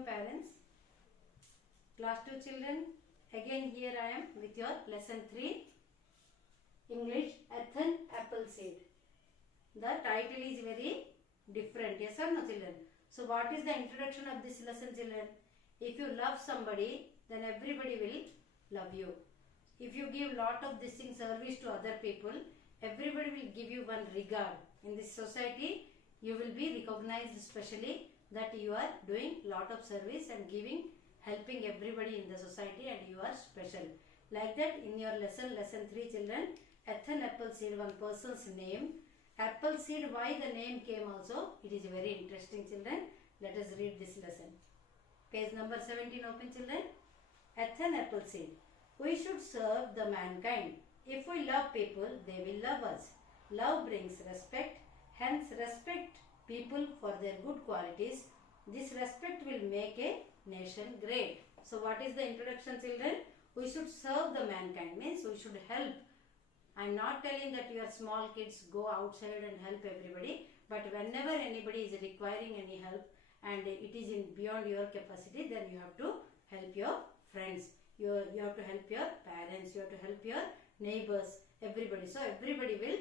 welcome parents. Class 2 children, again here I am with your lesson 3 English Ethan apple seed. The title is very different, yes or no children? So what is the introduction of this lesson children? If you love somebody, then everybody will love you. If you give lot of this thing service to other people, everybody will give you one regard. In this society, you will be recognized especially that you are doing lot of service and giving, helping everybody in the society, and you are special. Like that in your lesson 3 children, Ethan apple seed, one person's name. Apple seed, why the name came also, it is very interesting children. Let us read this lesson. Page number 17 open children. Ethan apple seed. We should serve the mankind. If we love people, they will love us. Love brings respect. Hence, respect people for their good qualities. This respect will make a nation great. So, what is the introduction children? We should serve the mankind. Means we should help. I am not telling that your small kids go outside and help everybody. But whenever anybody is requiring any help and it is in beyond your capacity, then you have to help your friends. You have to help your parents. You have to help your neighbors. Everybody. So, everybody will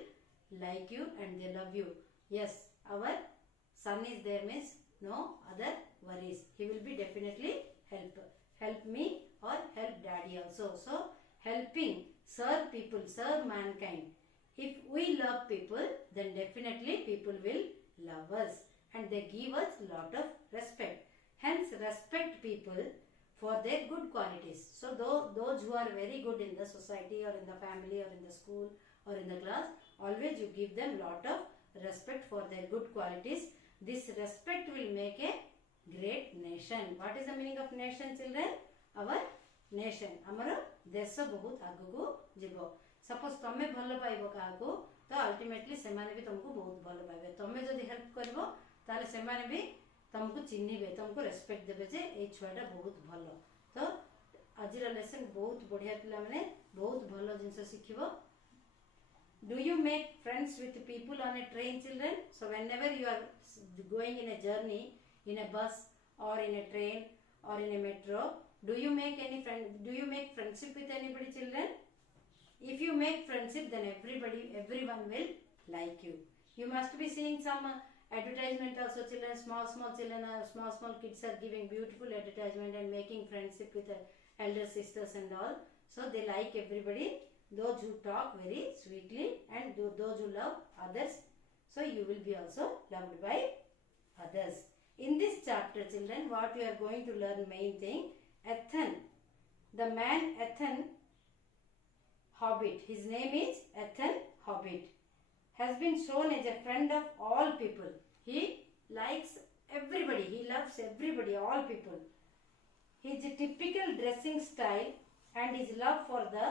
like you and they love you. Yes, our son is there means no other worries. He will be definitely help me or help daddy also. So, helping, serve people, serve mankind. If we love people, then definitely people will love us and they give us lot of respect. Hence, respect people for their good qualities. So, those who are very good in the society or in the family or in the school or in the class, always you give them lot of respect for their good qualities. This respect will make a great nation. What is the meaning of nation children? Our nation. Amara desha bahut aguku jibo. Suppose तमे भल पाइबो काहाको तो ultimately सेमाने भी तुमको बहुत भल पाइबे. तमे जदि हेल्प करबो ताले सेमाने भी तुमको चिन्हिबे, तुमको रेस्पेक्ट देबे जे ए छुआटा बहुत भलो. तो आजिरा लेसन बहुत बढ़िया पिला माने बहुत भलो जिंस सिखिबो. Do you make friends with people on a train children? So whenever you are going in a journey, in a bus or in a train or in a metro, do you make any do you make friendship with anybody children? If you make friendship, then everyone will like you. You must be seeing some advertisement also children, small children, small kids are giving beautiful advertisement and making friendship with elder sisters and all. So they like everybody. Those who talk very sweetly and those who love others. So you will be also loved by others. In this chapter children, what we are going to learn main thing, Ethan. The man Ethan Hobbit, his name is Ethan Hobbit, has been shown as a friend of all people. He likes everybody. He loves everybody, all people. His typical dressing style and his love for the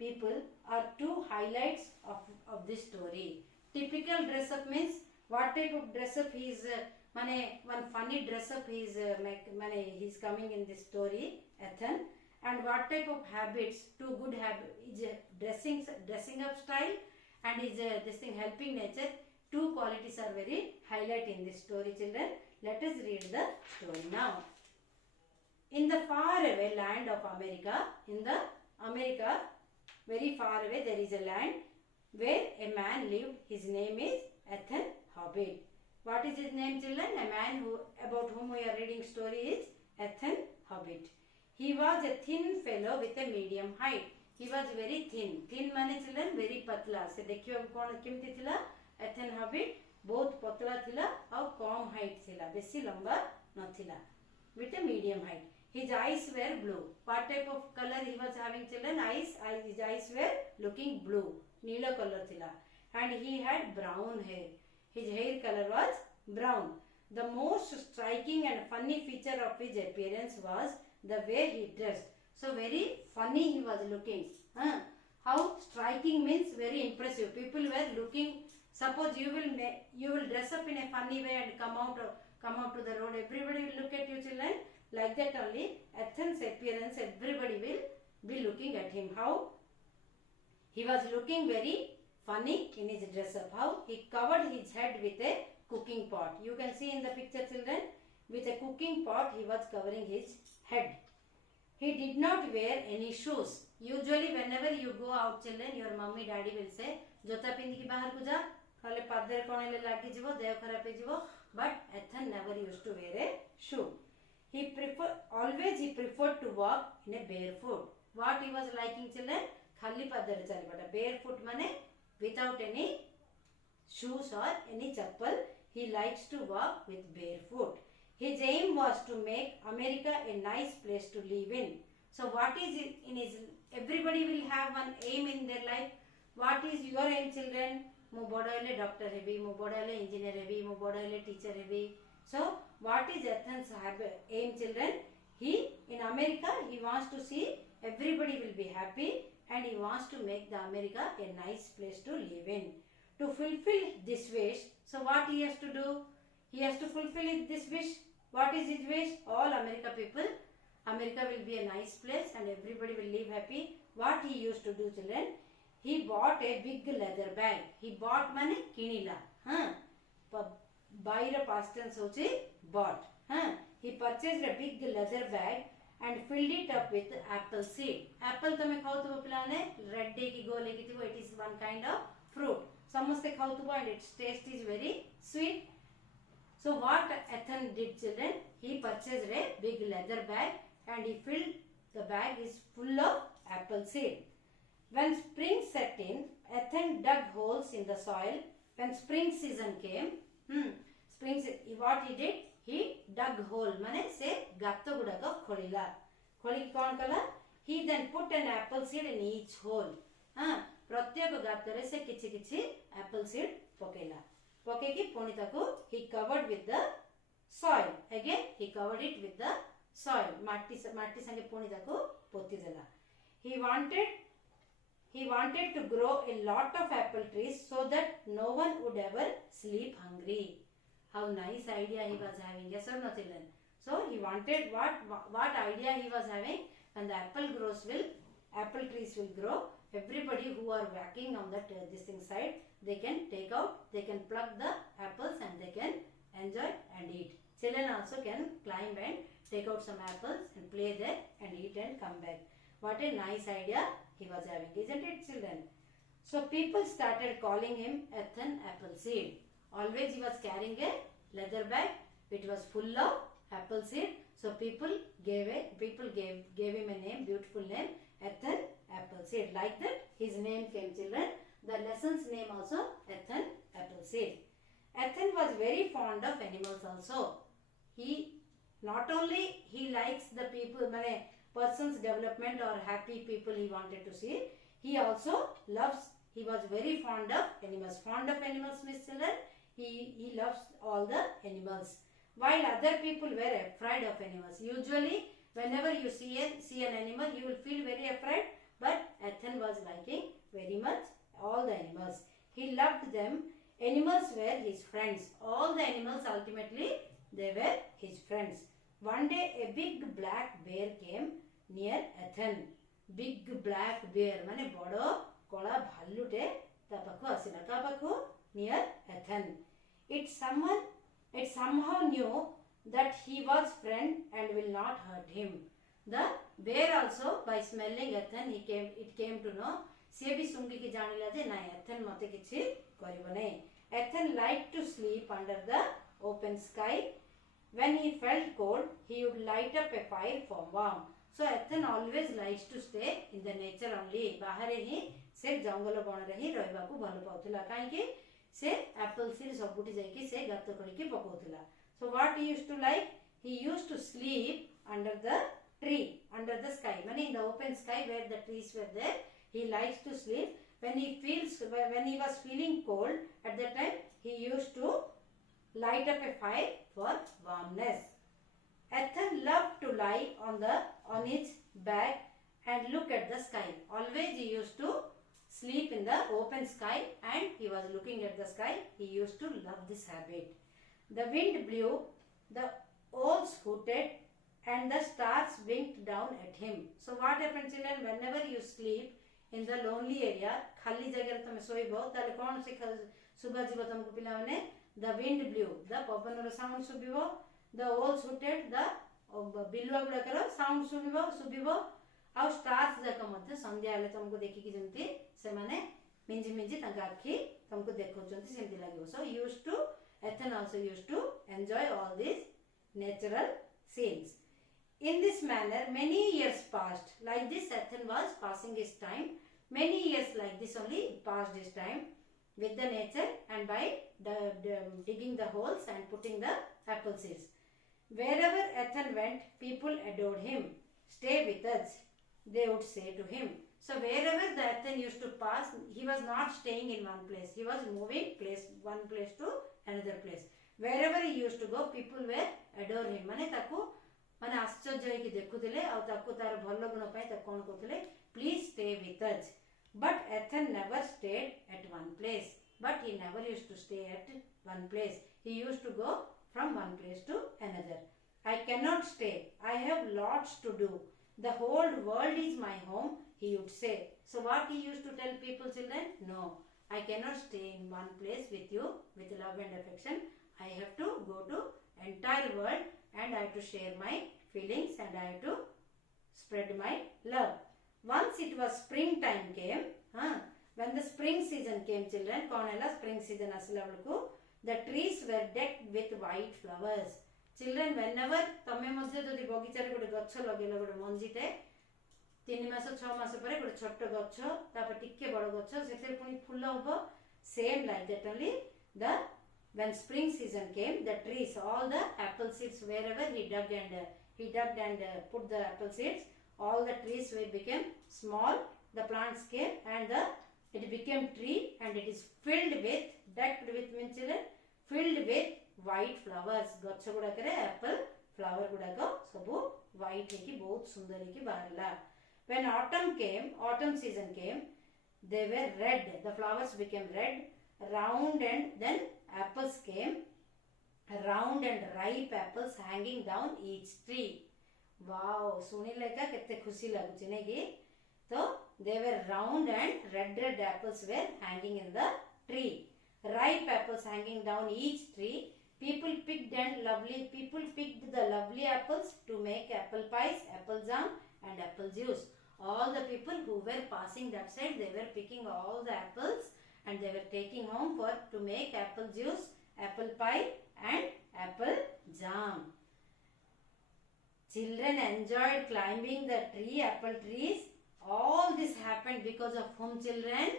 people are two highlights of this story. Typical dress up means what type of dress up he is, one funny dress up he is he's coming in this story, Ethan. And what type of habits, two good habits, dressing up style and is this thing helping nature. Two qualities are very highlight in this story children. Let us read the story now. In the far away land of America, in the America, very far away there is a land where a man lived. His name is Ethan Hobbit. What is his name children? A man about whom we are reading story is Ethan Hobbit. He was a thin fellow with a medium height. He was very thin. Thin mane children very patla. Se देखियो कौन केमती थिला? Ethan Hobbit बहुत पतला थिला और कम height थिला. बेसी लंबा न थिला. With a medium height. His eyes were blue. What type of color he was having children? His eyes were looking blue. Neela color thila. And he had brown hair. His hair color was brown. The most striking and funny feature of his appearance was the way he dressed. So very funny he was looking. How striking means very impressive. People were looking. Suppose you will dress up in a funny way and come out to the road. Everybody will look at you children. Like that only, Ethan's appearance, everybody will be looking at him. How? He was looking very funny in his dress up. How? He covered his head with a cooking pot. You can see in the picture children, with a cooking cooking pot he was covering his head. He did not wear any shoes. Usually whenever you go out children, your mummy daddy will say jota pindi ki bahar ku ja khale padre kone le lagi jibo deho kharap he jibo, but Ethan never used to wear a shoe. He preferred to walk in a barefoot. What he was liking children? Khali padre chalibata. Barefoot mane without any shoes or any chappal. He likes to walk with barefoot. His aim was to make America a nice place to live in. So what is it in his, everybody will have one aim in their life. What is your aim children? Mu bodo hele doctor hebi, mu bodo hele engineer hebi, mu bodo hele teacher hebi. So what is Ethan's aim children? He, in America, he wants to see everybody will be happy and he wants to make the America a nice place to live in. To fulfill this wish, so what he has to do? He has to fulfill this wish. What is his wish? All America people, America will be a nice place and everybody will live happy. What he used to do children? He bought a big leather bag. He bought mane kinila. Buy the past tense hochi bought. He purchased a big leather bag and filled it up with apple seed. Apple tame खाउथबो पिलाने red day की go लेके थिबो. It is one kind of fruit. ସମସ୍ତେ ଖାଉथबो and its taste is very sweet. So what Ethan did children? He purchased a big leather bag and he filled the bag is full of apple seed. When spring set in, Ethan dug holes in the soil. When spring season came, what he did? He dug hole. Mane se gato gudaka kholila. Kholi kon kala? He then put an apple seed in each hole. प्रत्येक गातरे से किछि apple seed पकेला. पकेकी पुणी ताको he covered with the soil. Again he covered it with the soil. माटी संगे पुणी ताको पोती देला. He wanted to grow a lot of apple trees so that no one would ever sleep hungry. How nice idea he was having. Yes or no children? So he wanted what idea he was having? When the apple trees will grow, everybody who are working on that this thing side, they can pluck the apples and they can enjoy and eat. Children also can climb and take out some apples and play there and eat and come back. What a nice idea he was having, isn't it children? So people started calling him Ethan Appleseed. Always he was carrying a leather bag. It was full of apple seed. So people gave him a name, beautiful name, Ethan Appleseed. Like that his name came children. The lesson's name also Ethan Appleseed. Ethan was very fond of animals also. He not only he likes the people, person's development or happy people he wanted to see, he also he was very fond of animals. Fond of animals means children, he loves all the animals. While other people were afraid of animals. Usually whenever you see an animal, you will feel very afraid, but Ethan was liking very much all the animals. He loved them. Animals were his friends. All the animals ultimately they were his friends. One day a big black bear came near Ethan. Big black bear mane bodo kola bhallute ta pakhu asila. Ka pakhu near Ethan. It somehow knew that he was friend and will not hurt him. The bear also by smelling Ethan it came to know. से भी सुंगी की जानिला जे ना Ethan मते किछि करिबो नै. Ethan liked to sleep under the open sky. When he felt cold, he would light up a fire for warmth. So Ethan always likes to stay in the nature only. बाहरे ही से जंगल बन रही रहबा को भलो पाउतला काहे कि से apple seed सबुटी जाई कि से गात करी कि पकोतला. So what he used to like? He used to sleep under the tree, under the sky. Meaning in the open sky where the trees were there, he likes to sleep. When he was feeling cold, at that time he used to light up a fire for warmness. Ethan loved to lie on his back and look at the sky. Always he used to sleep in the open sky and he was looking at the sky. He used to love this habit. The wind blew, the owls hooted and the stars winked down at him. So what happens children, whenever you sleep in the lonely area, खाली जगह तमे सोइबो ताले कोन से सुबह जीव तुमको पिला माने the wind blew, the पवन रो साउंड सुबिबो the owls hooted, the बिलुआ गुड़ाकर साउंड शुभिबो आ स्टार्स जाक मध्य संध्या हेले तुमको देखिकी जेमती से माने मिंजी मिंजी तंका आखि तुमको देखौचंती सेमती लागिवो. So used to Ethan also used to enjoy all these natural scenes. In this manner many years passed. Like this Ethan was passing his time. Many years like this only passed his time with the nature and by digging the holes and putting the apple seeds. Wherever Ethan went, people adored him. Stay with us, they would say to him. So wherever the Ethan used to pass, he was not staying in one place. He was moving one place to another place. Wherever he used to go, people were adore him. माने ताकू माने आश्चर्य होइकी देखुथिले आ ताकू तार भलो गुण पई त कोन कहथिले, please stay with us. But Ethan never stayed at one place. But he never used to stay at one place. He used to go from one place to another. I cannot stay. I have lots to do. The whole world is my home, he would say. So what he used to tell people, children? No, I cannot stay in one place with you with love and affection. I have to go to entire world and I have to share my feelings and I have to spread my love. Once it was springtime came, when the spring season came, children, konela spring season asila beluku, the trees were decked with white flowers. Children, whenever तमे मध्य जदि बगीचारे गोटे गछ लगेला गोटे मंजीटे 3 मास 6 मास परे गोटे छोट गछ तापर टिके बड़ गछ सेते पुनी फुल होबो. Same like that only the when spring season came, the trees, all the apple seeds, wherever he dug and put the apple seeds, all the trees became small. The plants came and it became tree and it is filled with, decked with, means children, filled with white flowers. गच्छ गुड़ाकरे apple flower गुड़ाको सबु white है कि बहुत सुंदर है कि बाहरला. When autumn season came, they were red. The flowers became red, round, and then apples came, round and ripe apples hanging down each tree. Wow, सुनिले का कितने खुशी लगुची नहीं कि तो they were round and red apples were hanging in the tree. Ripe apples hanging down each tree. People picked the lovely apples to make apple pies, apple jam and apple juice. All the people who were passing that side, they were picking all the apples and they were taking home to make apple juice, apple pie and apple jam. Children enjoyed climbing the apple trees. All this happened because of whom, children?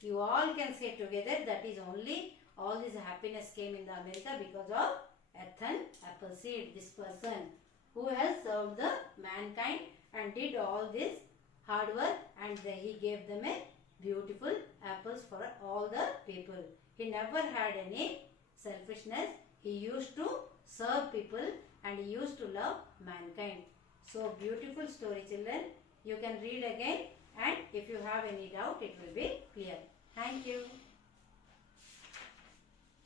You all can say together, that is only all this happiness came in the America because of Ethan Appleseed, this person who has served the mankind and did all this hard work, and he gave them a beautiful apples for all the people. He never had any selfishness. He used to serve people and he used to love mankind. So beautiful story, children. You can read again, and if you have any doubt, it will be clear. Thank you.